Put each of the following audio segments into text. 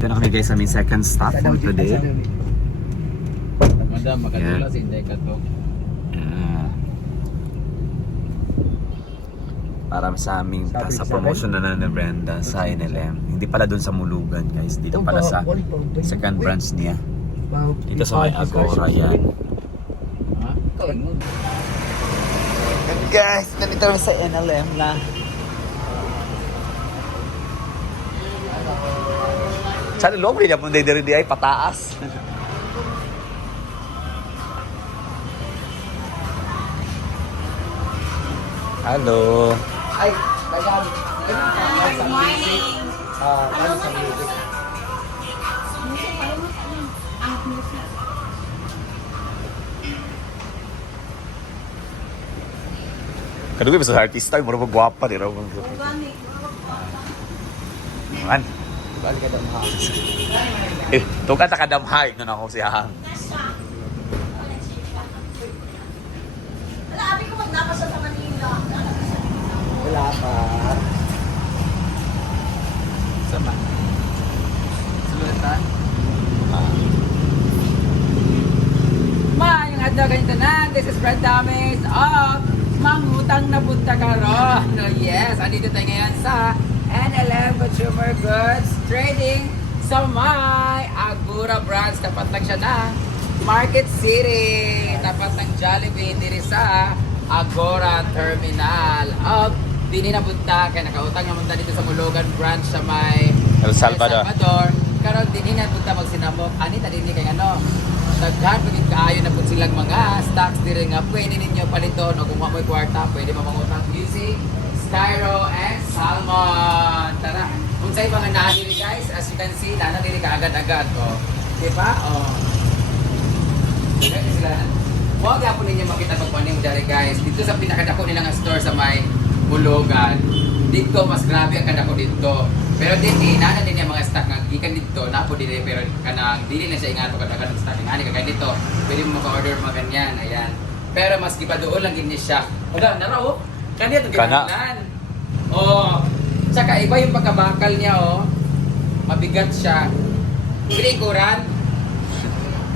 Ito na kami guys sa aming second stop for today. Madam, makatula si Inday ka to. Para sa aming sa promotion na ni Brenda sa NLM. Hindi pala doon sa Mulugan guys. Dito pala sa second branch niya. Dito sa may Agora yan. Ha? And guys, nandito kami sa NLM na. Sana loob rin yung day ay pataas. Hello. Ay, madam. Good morning. Ano sa music? Kadugay ba sa artista? Mura ba guwapa di raw. Man. Balik ka daw ha. Tukan ta kadamhay nun ako siya. Wala, abi ko magnapasa sa Manila. Wala pa. Sama. Sulatan. Yung adlaw ganito na. This is Brad Dames of Mangutang na Punta Karon. Yes, andito tayo ngayon sa NLM Consumer Goods Trading sa may Agora branch. Tapat lang siya na Market City. Tapat ng Jollibee diri sa Agora Terminal of Dini na punta. Kaya nakautang naman tayo dito sa Mulugan branch sa may El Salvador. Karon dini na punta magsinamok. Ani ta dinhi kay ano? Daghan pagit kaayo na pud silang mga stocks diri nga pwede ninyo paliton o kung may kwarta pwede mamangutang using Skyro and Salmon. Tara, unsay mga naadiri guys, as you can see, nana diri ka agad-agad oh. Di ba? Oh. Ganyan sila. Huwag po ninyo makita pagpaning diri guys. Dito sa pinakadako nilang store sa may Mulugan. Dito mas grabe ang kadako dito. Pero dito, nana din yung mga stock nga gikan dito, napo dili pero kanang dili na siya ingato kada kanang stock nga ni kagaya dito. Pwede mo maka-order mga ganyan, ayan. Pero mas giba doon lang gini siya. Wala na raw. Kanya to ginahanglan. Oh. Tsaka iba yung pagkabakal niya oh. Mabigat siya. Kilikuran.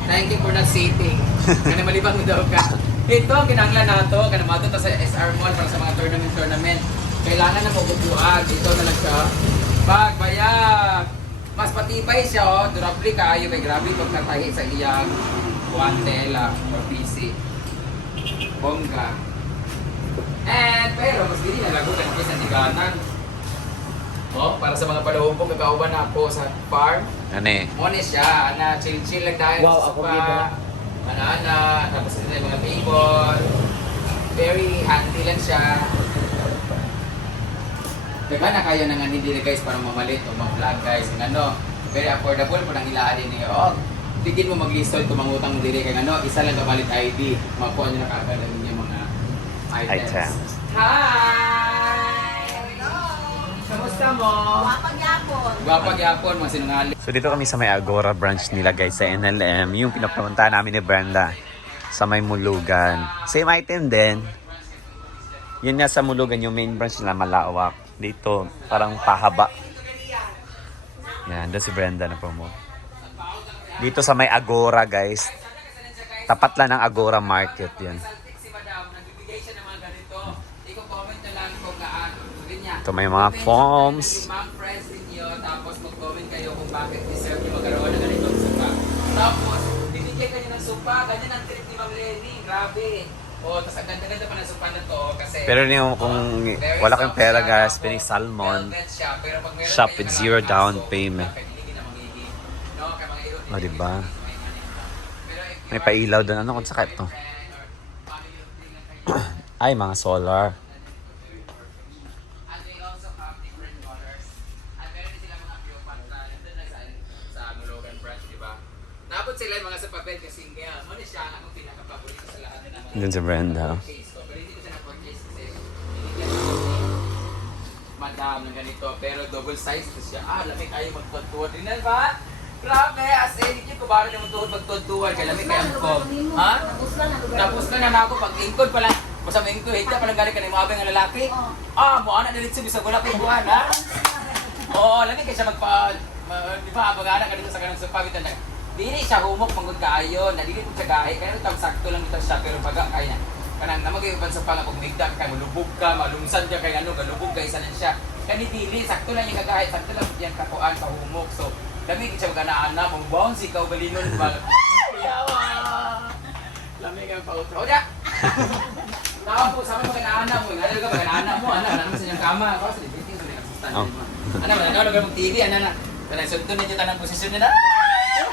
Thank you for not sitting. Kana malibang daw ka. Ito ang kinahanglan nato, kana mato ta sa SR Mall para sa mga tournament. Kailangan na mabubuan. Dito na lang siya. Bayag. Mas patibay siya oh. Durable kaayo kay grabe pagkatahi sa iyang guantela or PC. Bongga. And pero mas dili na lago kan sa tiganan. Oh, para sa mga palahubog kakauban na ako sa farm. Ani. Mone siya, ana chill lang dahil Wow, sa ako spa. dito. Ana, tapos dito yung mga table. Very handy lang siya. Diba na kaya na nga hindi guys para mamalit o mag-vlog guys. Yung ano, very affordable po nang ilaan din niyo. Oh, tigin mo mag-listol kung mangutang mo dili kay ano, isa lang kapalit ID. Makuha niyo na kaagad ang inyong mga items. Hi! Hello. Kamusta mo? Wapag yapon. Gwapag yapon, mga sinungaling. So dito kami sa may Agora branch nila guys sa NLM. Yung pinapunta namin ni Brenda sa may Mulugan. Same item din. Yun nga sa Mulugan yung main branch nila malawak. Dito parang pahaba. Yan, doon si Brenda na promote. Dito sa may Agora guys. Tapat lang ng Agora Market yan. Ito may mga foams. Mag-friends ninyo, tapos mag-comment kayo kung bakit deserve nyo magkaroon ng ganitong sopa. Tapos, bibigyan kayo ng sopa, ganyan ang trip ni Ma'am Lenny, grabe. O, tapos ang ganda-ganda pa ng sopa na to kasi... Pero yung kung wala kayong pera guys, pining salmon. Shop with zero down payment. O, diba? May pailaw doon. Ano kung sakit to? Ay, mga solar. Napot sila yung mga sa papel kasi nga, ano siya ang pinaka-paborito sa lahat na mga... Doon si Brenda. Pero hindi ko siya na-purchase kasi madam ng ganito, pero double size ko siya. Lamig kayo magtuwan din na ba? Grabe, as in, hindi ko ba rin naman tuhod magtuwan, kaya lamig kayo ang ha? Tapos na na ako, pag ingkod pala, basta may ingkod, hita pa lang galing ka na yung mga ng lalaki. Mo ana dilit sa bisag wala pa yung buwan, ha? Oo, lamig kayo siya Di ba, abagana ka dito sa kanang supagit na dili siya humok manggod kaayo, na dili mo siya gahi, kaya ito sakto lang dito siya, pero baga kaya kanang namagayuban sa pang pag migda kay malubog ka, malumsan ka kay ano, galubog kay isa na siya. Kani dili sakto lang yung kagahi, sakto lang diyan kakuan kahumok. So, dami kita magana-ana, mong bounce ikaw balinon ba. Yawa. Lami ka pa utro. Oda. Tawa po sa mga magana-ana mo, ngala ka magana-ana mo, ana naman sa inyong kama, ko sa debating sa nagsustan. Ana man ano mong TV, ana na. Kanang sundon ninyo tanang posisyon nila.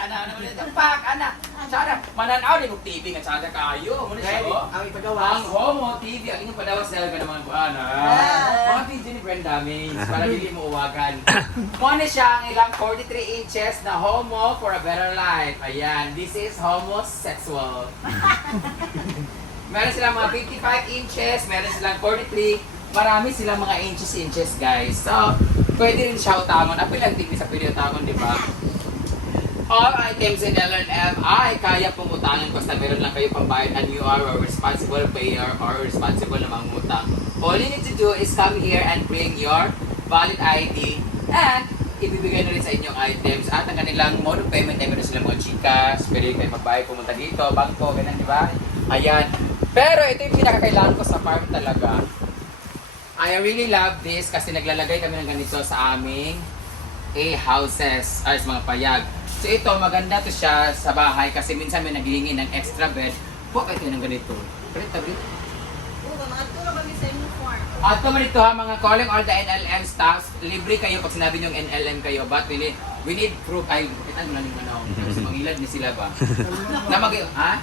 Ana naman ito pak, ana. Sada mananaw ni mong TV nga sada kayo, mo ni siya. Ang ipagawas. Ang Homo TV, ang inyong padawas dahil ka naman po, ana. Mga video ni Brenda Mays, para dili mo uwagan. Muna siya ang ilang 43 inches na Homo for a better life. Ayan, this is homosexual. Meron silang mga 55 inches, meron silang 43. Marami silang mga inches guys. So, pwede rin siya utangon. Apil lang tingin sa pwede utangon, di ba? All items in L&M ay kaya pong utangan basta meron lang kayo pambayad and you are a responsible payer or responsible na mangutang. All you need to do is come here and bring your valid ID and ibibigay na rin sa inyong items at ang kanilang mode of payment ay meron silang mga Gcash, pwede kayo magbayad pumunta dito, bangko, ganun, di ba? Ayan. Pero ito yung pinakakailangan ko sa farm talaga. I really love this kasi naglalagay kami ng ganito sa aming houses ay sa mga payag. So ito, maganda to siya sa bahay kasi minsan may naghihingi ng extra bed. Huwag kayo ng ganito. Brit. Oo, mga tulog kami sa uniform. At naman ito ha, mga calling all the NLM staffs, libre kayo pag sinabi nyo NLM kayo. But we need proof. Ay, kita nyo lang yung ano. Kasi mangilad ni sila ba? Ha?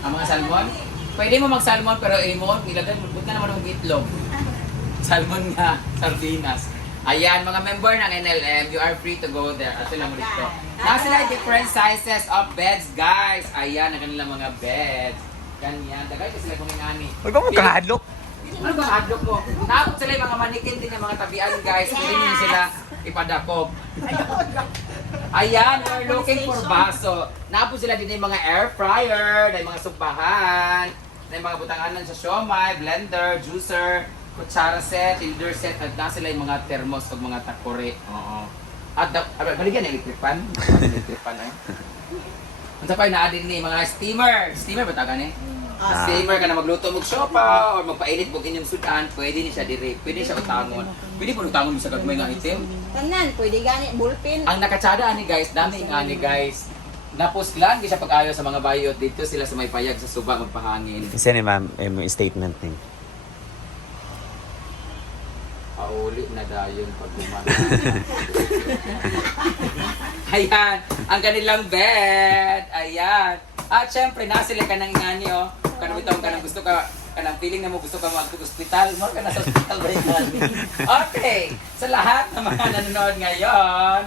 Ang mga salmon? Pwede mo mag-salmon pero imon, ilagay mo, buta naman ng itlog. Salmon nga, sardinas. Ayan, mga member ng NLM, you are free to go there. At sila mo dito. Nasa sila different sizes of beds, guys. Ayan, ang kanilang mga beds. Ganyan. Dagay kasi sila kung ingani. Huwag ba mo kahadlok? Ano ba hadlok mo? Naabot sila yung mga manikin din yung mga tabian, guys. Pwede nyo sila ipadakop. Ayan, we're looking for baso. Naabot sila din yung mga air fryer, yung mga subahan, yung mga butanganan sa siomay, blender, juicer, kutsara set, tinder set, at na sila yung mga thermos o mga takore. Oo. At baligyan ng electric pan. Electric pan eh. Ang sapay na din ni mga steamer. Steamer ba tagan eh? Steamer ka na magluto mong sopa or magpainit mong inyong sudan, pwede ni siya dire. Pwede siya utangon. Pwede po utangon mo sa gagmay nga item. Tanan, pwede gani, bullpen. Ang nakatsada ani guys, dami nga ni guys. Napuslan siya pag-ayo sa mga bayot dito sila sa may payag sa suba magpahangin. Isa ni ma'am, statement ni. Pauli na dayon pag gumana. Ayan, ang kanilang bed. Ayan. At syempre, nasila ka ng inganyo. Kanang bitaw ka nang gusto ka, kanang feeling na mo gusto ka mag-hospital. Mo ka na sa hospital ba yan? Okay, sa lahat ng mga nanonood ngayon,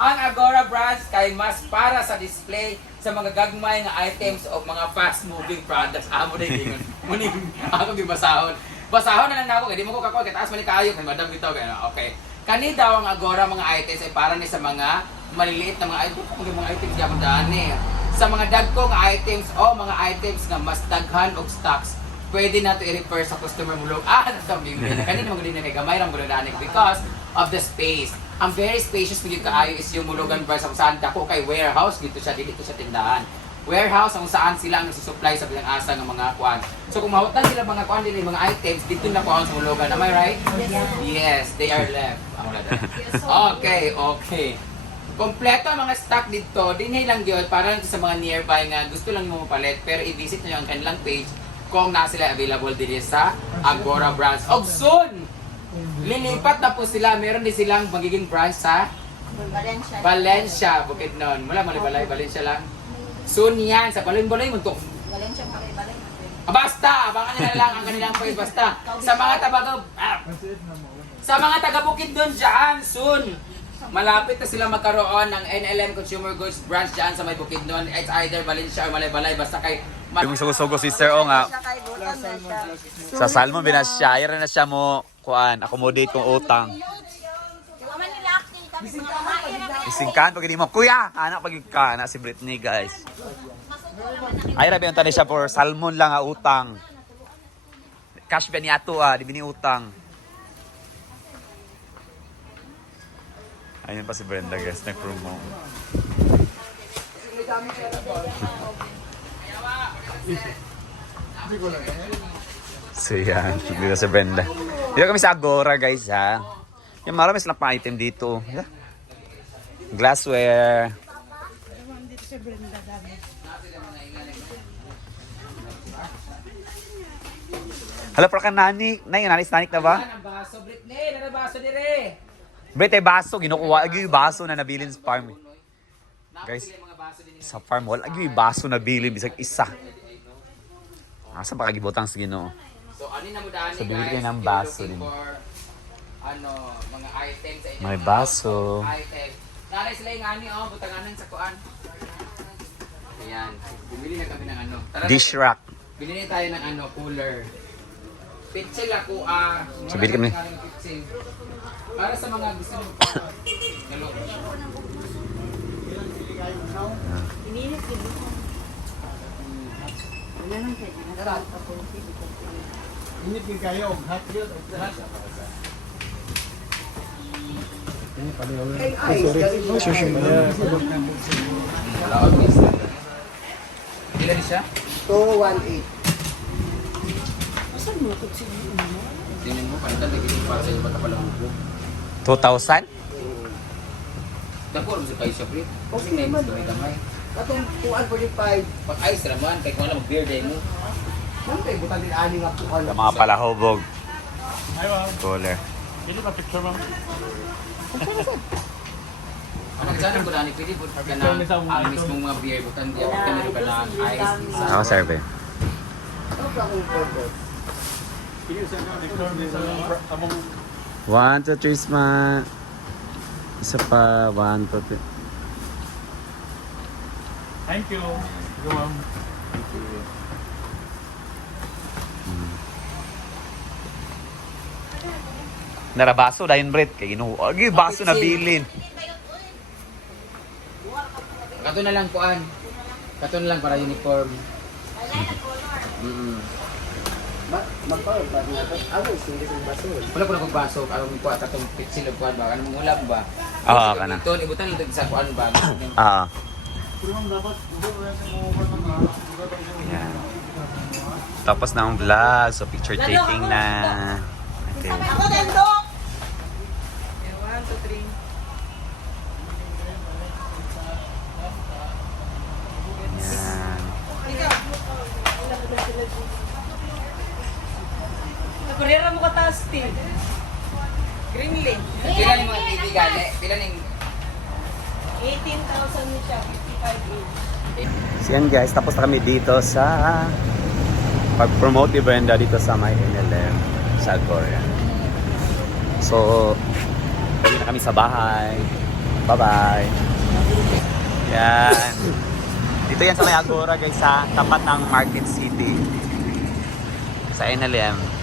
ang Agora brands kay mas para sa display sa mga gagmay nga items o mga fast-moving products. Amo na yung muning ako gibasahon. Basahon na lang ako, hindi mo ko kakuha, kataas man ni kayo, kay madam bitaw kaya okay. Kani daw ang Agora mga items ay para ni sa mga maliliit na mga items, mga items gyapon daan eh. Sa mga dagkong items o mga items nga mas daghan og stocks, pwede na to i-refer sa customer mo log. Nagdambing na. Kanina mga na kay gamay rang guladanik because of the space. Ang very spacious pili kaayo is yung Mulugan Bar sa saan dako kay warehouse dito siya tindahan. Warehouse ang saan sila ang nagsusupply sa bilang asa ng mga kuan. So kung mahutan sila mga kuan din mga items dito na kuan sa Mulugan. Am I right? Yes, they are left. Okay. Kompleto ang mga stock dito. Dinay lang yun para sa mga nearby nga gusto lang mo mapalit. Pero i-visit nyo ang kanilang page kung na sila available din sa Agora Brands. Og soon! Lilipat na po sila. Meron din silang magiging branch sa Valencia, Bukidnon. Wala Balay, Valencia lang. Soon yan. Sa Baloy-Baloy mo to. Valencia, Balay. Basta! Abangan nyo na lang ang kanilang page. Basta! Sa mga taga Bukidnon dyan, soon! Malapit na sila magkaroon ng NLM Consumer Goods branch dyan sa may Bukidnon. It's either Valencia or Balay. Basta kay... Yung sugo-sugo sister o nga, sa salmon binasya, na siya mo, accommodate kong utang. Yung aman nila akti, kami mga kamain naman. Isingkan pag hindi mo, kuya! Anak pag ka na si Britney guys. Ay rabi ang tani siya for salmon lang utang. Cash ba ni ato di bini utang. Ayun pa si Brenda guys, nag-promote. So yan, dito si Brenda. Dito kami sa Agora guys ha. Yung marami silang pa-item dito. Yeah. Glassware. Hala, para ka nanik. Na yun, nanik na ba? Ang baso, Britney. Ano baso dire? Brete, baso. Ginukuha. Agi yung baso na nabilin sa farm. Guys, Mga baso din. sa farm wall, agi yung baso na bilin. Bisag isa. Asa pa kagibotang sa Ginoo? So, ano na mo daan So, bibili kayo ng baso din. Ano, mga items sa inyo. May mga baso. Items. Naray sila yung ani, oh. Butanganan sa kuan. Ayan. Bumili na kami ng ano. Tara Dish na. rack. Bili tayo ng ano, cooler. Pitsil ako, So, bili kami. Pitsil. Para sa mga gusto mo. Hello. Iniinit din. Wala nang kaya. Init din kayo, hot yun. Sushi mo na. Wala ako, please. Ilan siya? 218. Tingnan mo, palitan, nagiging para sa iyo bata pala upo. 2,000? Dako, ano sa kayo siya, pre? Okay naman. Kamay. Katong 245. Pag ice raman, kay kung alam mag-beer day mo. Saan kayo butan din ani nga 200? Sa mga palahubog. Cooler. Ano ka ko na ni pwede po ka na ang mismong mga beer bukan di ako ka meron ka na ice isa. Ako, serve. Ano ka kung purpose? 1, 2, 3, smart. Isa pa, 1, 2, 3. Thank you. Go on. Narabaso, dahil Brett. Kaya ginuha. Agi, baso na bilin. Kato na lang kuan. Kato na lang para uniform. Magpawag ba din ito? Ako, hindi kong basol. Wala ko na kong baso, ano mo kuha tatong pitsil o kuan ba? Ano mong ulam ba? Oo, ka na. Ito, ibutan lang sa kuan ba? Oo. Yan. Tapos na ang vlog. So, picture taking na. Okay. Ako din, Dok! 1, 2, 3. Yan. Naparera mo ka taas, Steve. Greenlee. Pila ni mga TV gali? Pila ni 18,000 mo siya, 55 So yan guys, tapos na kami dito sa pag-promote ni Brenda dito sa my NLM sa Agora. So, uwi na kami sa bahay. Bye-bye. Yan. Dito yan sa may Agora guys sa tapat ng Market City. Sa NLM.